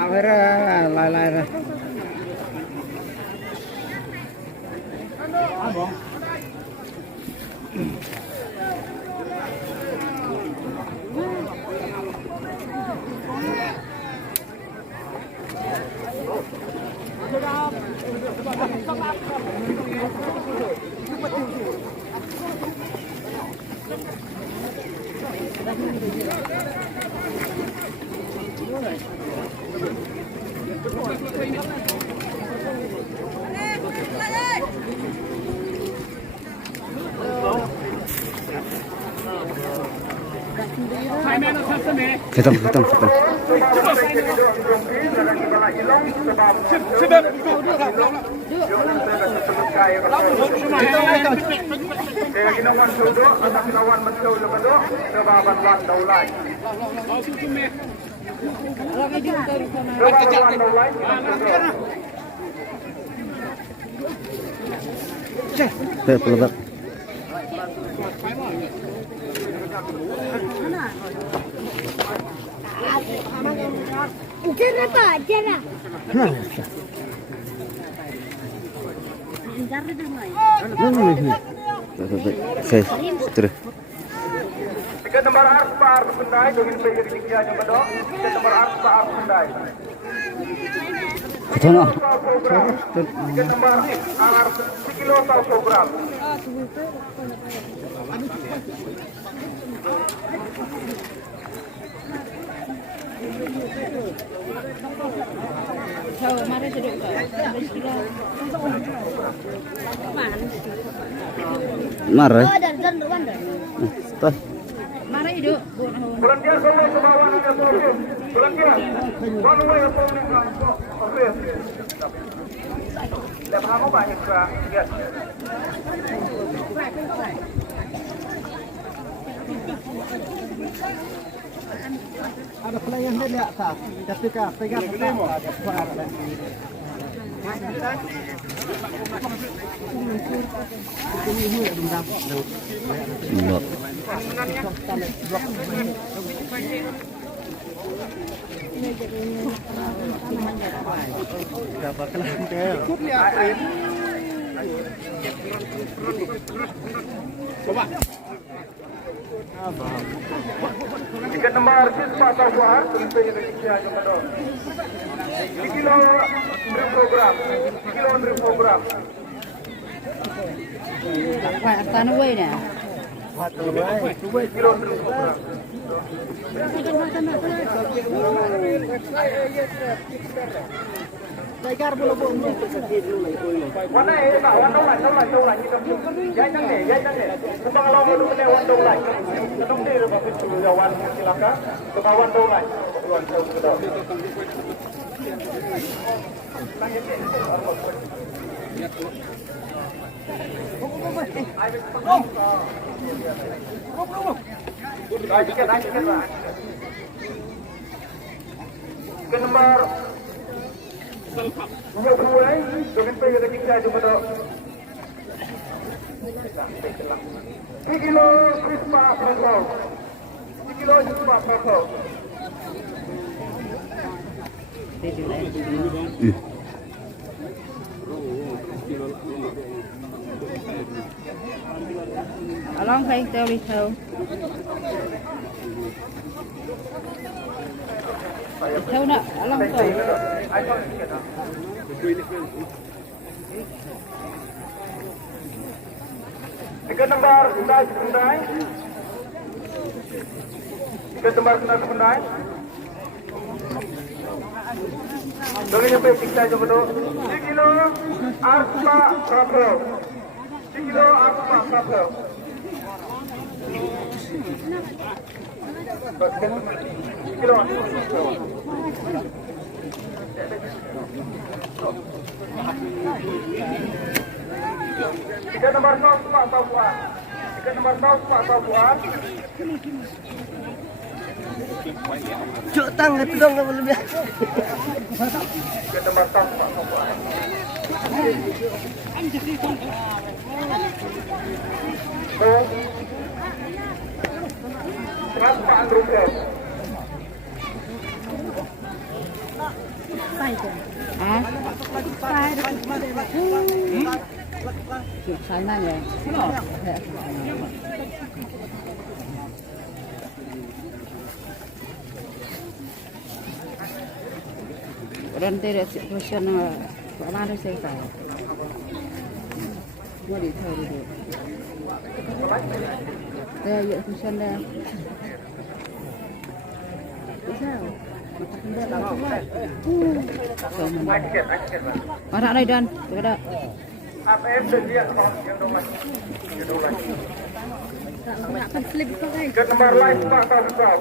Akhirnya lai-lai. Hitam. Pelebak. Kenapa? Jangan. Saya terus. Tiket nomor Arpa Pendai dengan pergi di Kianya Bedok. Tiket nomor Arpa Pendai. Ketemu. Tiket nomor Arpa 1 kilo atau program. Marah. Tuh. Mari hidup. Berhentian semua ke bawah ada profil. Berhentian. One way of holding profil. Dah faham apa yang kita lihat? Ada pelayan dia lihat tak? Ketika pegang ada. Blok. Tiket nomor Siswa Tabuhan untuk Indonesia Jumado. 1 kilo drip program. 1 kilo drip program. Tanah way dah. 2 kilo drip program. Tiger boleh boleh. Mana ini Pak? Wandong lai kita. Jangan deh. Sebab kalau mau dulu wandong lai. Kedong dia Pak itu jawan silakan. Ke wandong lai. Tuan saya sudah. Tiket nomor Punya buai, dengan pergi ke kita cuma tu. 3 kilo crispa purple. 3 kilo crispa purple. Along kay Terito. Ikaw na, alam ko. Tiket nomor Sundai. Tiket nomor Sundai. Jangan sampai kita cuma tu. 3 kilo Arpa purple. 3 kilo Arpa purple. Kilo. Tiket nomor 0 Pak Tabuhan. Tiket nomor 0 Pak Tabuhan. Cuk tang itu dong lebih. Tiket nomor 0 Pak Tabuhan. Hả? Chuyện sai này này. Rantai dia situation apa ada saya tahu. Gua di tahu dulu. Dia ya situation dia. Bisa. Mana ada dan? Ada. Gambar live Pak Tahu.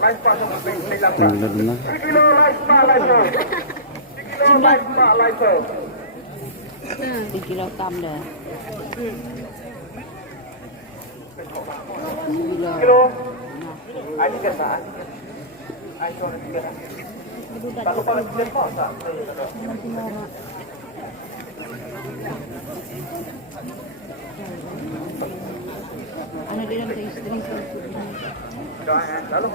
Live Pak Benar. 3 kilo live Pak live. 3 kilo live Pak live. 3 kilo tam dah. Kilo. Aja ke saat. Ayo ke. Tak lupa lagi kok tak. Anak dia dan isteri saya. Lalu.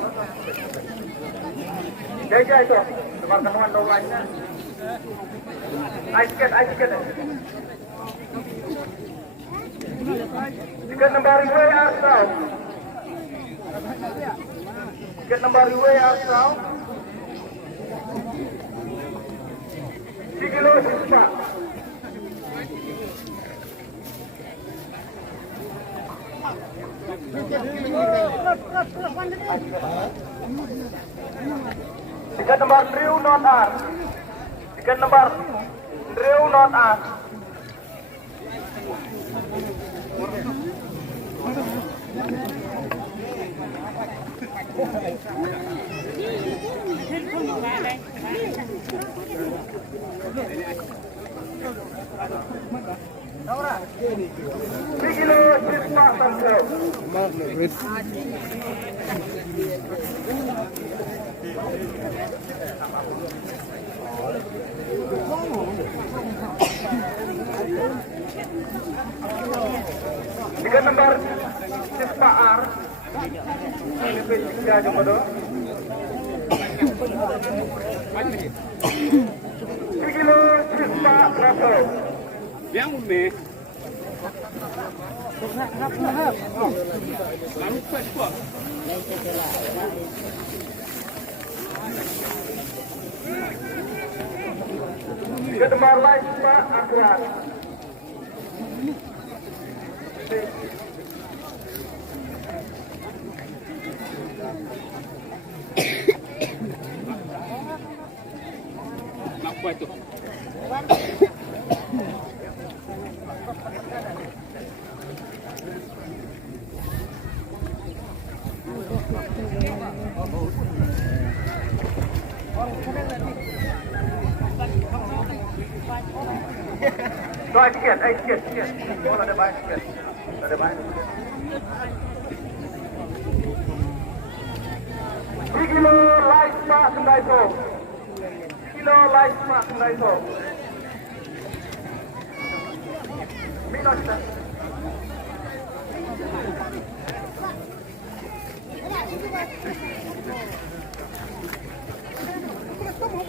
Jaga itu. Tempat temuan dolannya. Ayo ke. Tiket nomor way asal. Tiket nomor way asal. 3 kilo sisa. Tiket nomor Drew not R. Tiket nomor Drew not R. Kilo sisma sampai. Tiga nomor sisma R. Ini tiga jumpa do. 3 kilo sisma sampai. Yang ini. Kedemar live Pak Akbar. Apa itu? Rồi tiket, tiket. Mau ada banyak tiket. Ada banyak. 3 kilo live Pak Sendaito. Kilo live Pak Sendaito. Minus.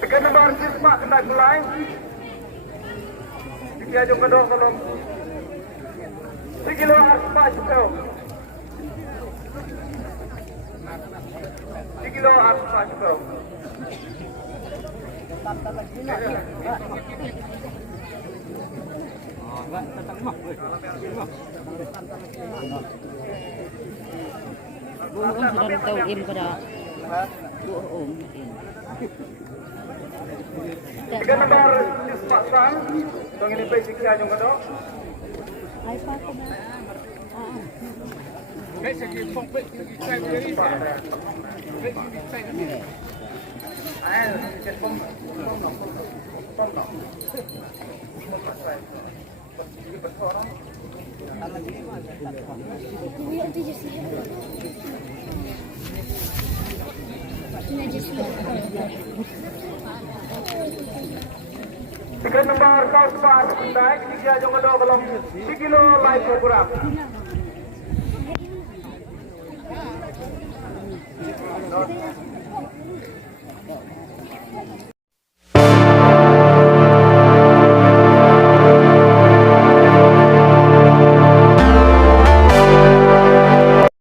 Tiket nomor sisma Kendal mulai. Dia juga dong kalau 3 kilo harus masuk. 3 kilo harus masuk. Bukan sudah tahu im pada bukan. Tiga nomor pasang, tong ini pay sikya yung kado. Ay pa ko na. Kasi kung pay sikya very fast. Ay, tiket pom. Tiket nomor 1 naik tiga jangan dua kalau 3 kilo live program. Not